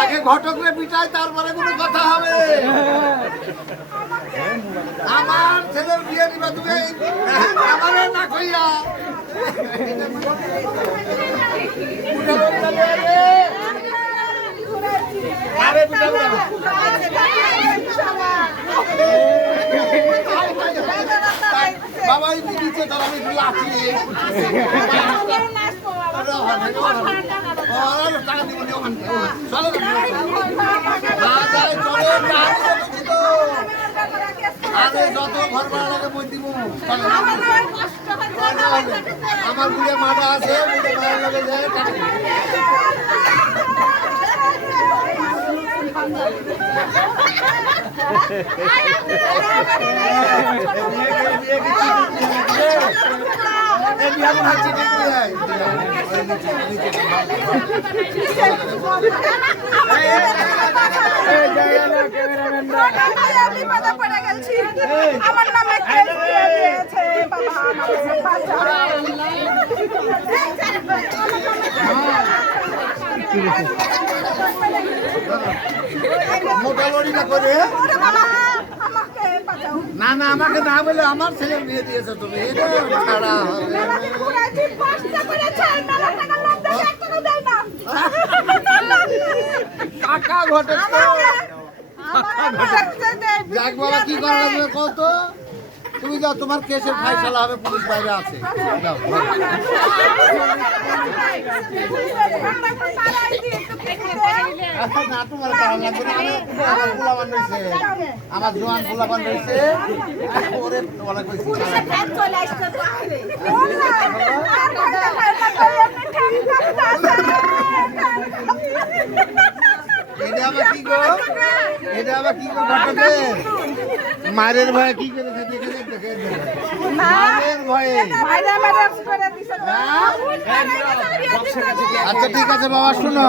আগে ঘটকরে পিটাই তারপরে কোনো কথা হবে। আমার ছেলের বিয়ে দিবা তুমি আমারে না কইয়া বাবা দিচ্ছে তার আমি লাঠি টাকা দিব চলো আরে যত ঘর ভাড়া লাগে বই দিব আমার বুড়ে মাটা আছে বুড়ে মায়ের লাগে যায় আমার নামে কেস দিয়েছে মোটা লড়িটা করে না না আমাকে না বলে আমার ছেলের বিয়ে দিয়েছে তুমি এটা ছাড়া টাকা ঘটে যাক বাবা কি করা লাগবে কত তুমি যাও তোমার কেসের ফাইসালা হবে পুলিশ বাইরে আছে যাও না তোমার টাকা লাগবে না আমার পোলাপান রয়েছে আমার জোয়ান পোলাপান রয়েছে ওরে বলা কইছি এটা আবার কি গো এটা আবার কি গো ঘটবে মায়ের ভয়ে কি করেছে দেখে দেখে মায়ের ভয়ে আচ্ছা ঠিক আছে বাবা শুনো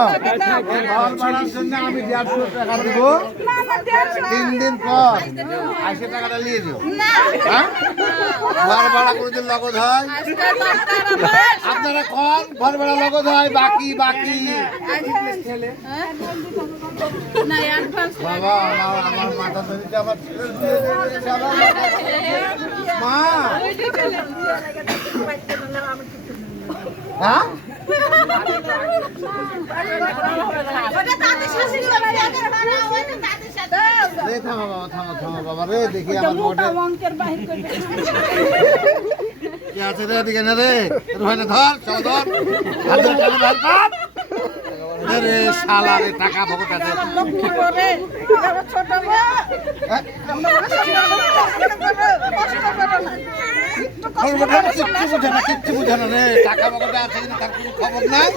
ঘর ভাড়ার জন্য আমি 150 টাকা দিব 3 দিন পর 80 টাকাটা নিয়ে যাও হ্যাঁ ঘর ভাড়া কোনদিন নগদ হয় আপনারা কোন ঘর ভাড়া নগদ হয় বাকি বাকি বাবা আমার মাথা ধরে আমার মা হ্যাঁ থামো বাবা থামো থামো বাবা রে দেখি আমার কি আছে রে দিকে না রে রোহানে ধর চল ধর হাত ধরে চল ধর কাট রে শালা রে টাকা ভগত আছে লক্ষ্মী করে ছোট কিচ্ছু বুঝে না রে টাকা ভগত আছে কিন্তু তার কোনো খবর নাই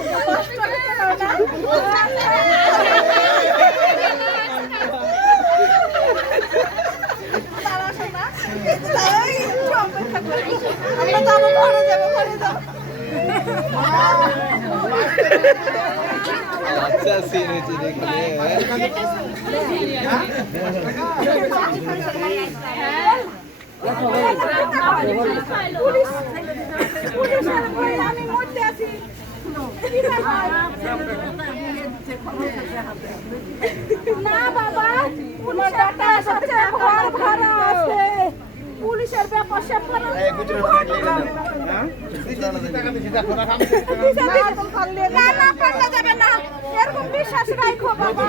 अच्छा सीन है देखने না বাবা পুলিশের ব্যাপার যাবে না এরকম বিশ্বাস রাখো বাবা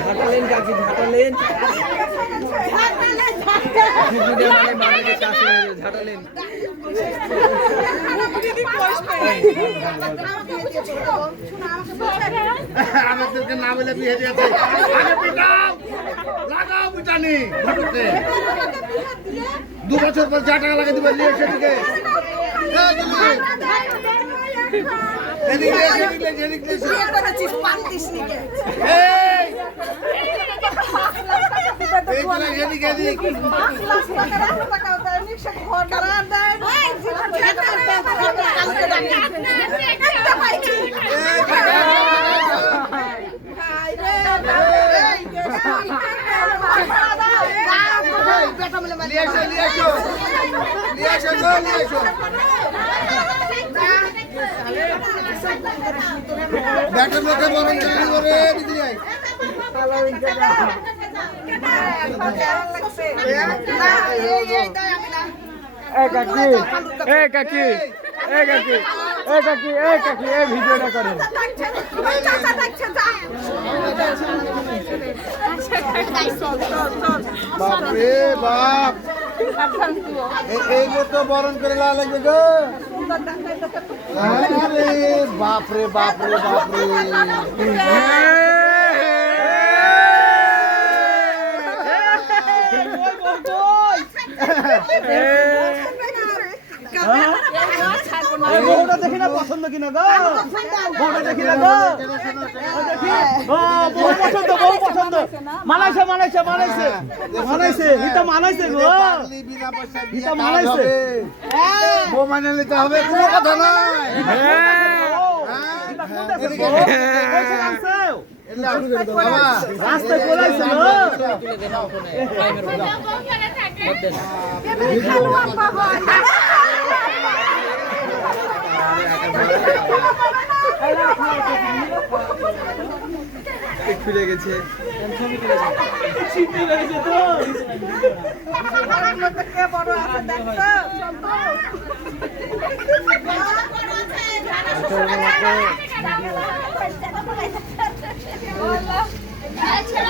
ঝাঁটালেন কাকি ঝাঁটালেন ঝাঁটালেন আমাদেরকে না বলে বিয়ে দিয়েছে আগে পিটাও লাগাও পিটানি ঘটকে 2 বছর পর যা টাকা লাগে দিবে নিয়ে সেদিকে ব্যাটার লোকে বরং করে দিদি যাই ভিডিওটা করেন বাপরে বাপ এই মতো বরণ করে লাগবে গো আরে বাপরে বাপরে বাপরে বউটা দেখি না পছন্দ কিনা গো বউটা দেখি না গো বউ পছন্দ মানাইছে মানাইছে মানাইছে মানাইছে এটা মানাইছে গো এটা মানাইছে বউ মানে নিতে হবে কোনো কথা নয় রাস্তায় পলাইছে খুলে গেছে আচ্ছা